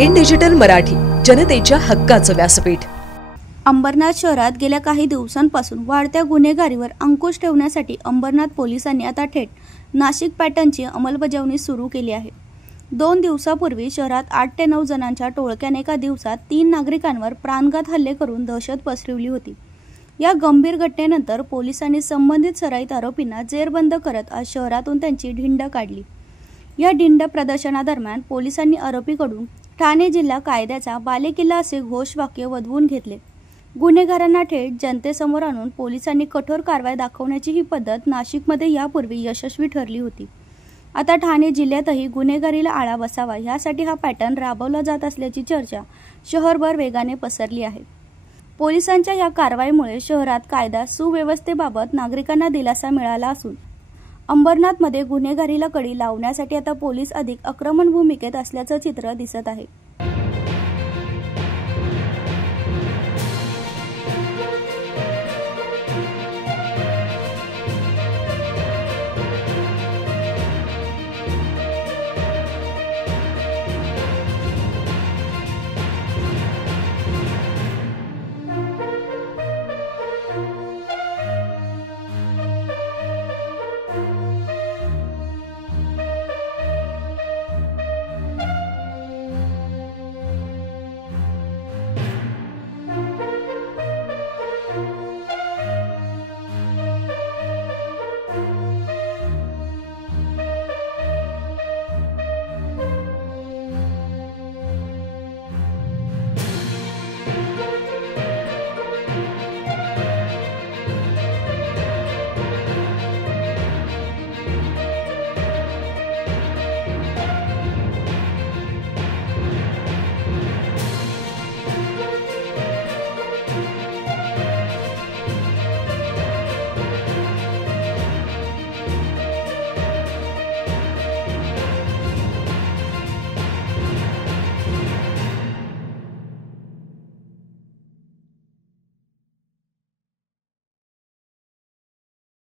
In digital Marathi, जनतेच्या हक्काचं व्यासपीठ। अंबरनाथ शहरात गेल्या काही दिवसांपासून वाढत्या गुन्हेगारीवर अंकुश ठेवण्यासाठी अंबरनाथ पोलिसांनी आता थेट नाशिक पॅटर्नची अंमलबजावणी सुरू केली आहे। 2 दिवसापूर्वी शहरात 8 ते 9 जणांच्या टोळक्याने एका दिवसात 3 नागरिकांवर प्राणघात हल्ले करून दहशत पसरवली होती। या गंभीर घटनेनंतर पोलिसांनी संबंधित सराईत आरोपींना जेरबंद करत आज शहरातून त्यांची ढिंड काढली। या ढिंड प्रदर्शनादरम्यान पोलिसांनी आरोपीकडून ठाणे जिल्हा कायद्याचा बालेकिल्ला असे घोषवाक्य वदवून घेतले। गुन्हेगारांना थेट जनतेसमोर आणून पोलिसांनी कठोर कारवाई दाखवण्याची ही पद्धत नाशिकमध्ये यापूर्वी यशस्वी ठरली होती। आता ठाणे जिल्ह्यातही गुन्हेगारीला आळा बसावा यासाठी हा पॅटर्न राबवला जात असल्याची चर्चा शहरभर वेगाने पसरली आहे। पोलिसांच्या या कारवाईमुळे शहरात कायदा सुव्यवस्थेबाबत नागरिकांना दिलासा मिळाला असून अंबरनाथमध्ये गुन्हेगारीला कडी लावण्यासाठी आता पोलीस अधिक आक्रमक भूमिकेत असल्याचं चित्र दिसत आहे।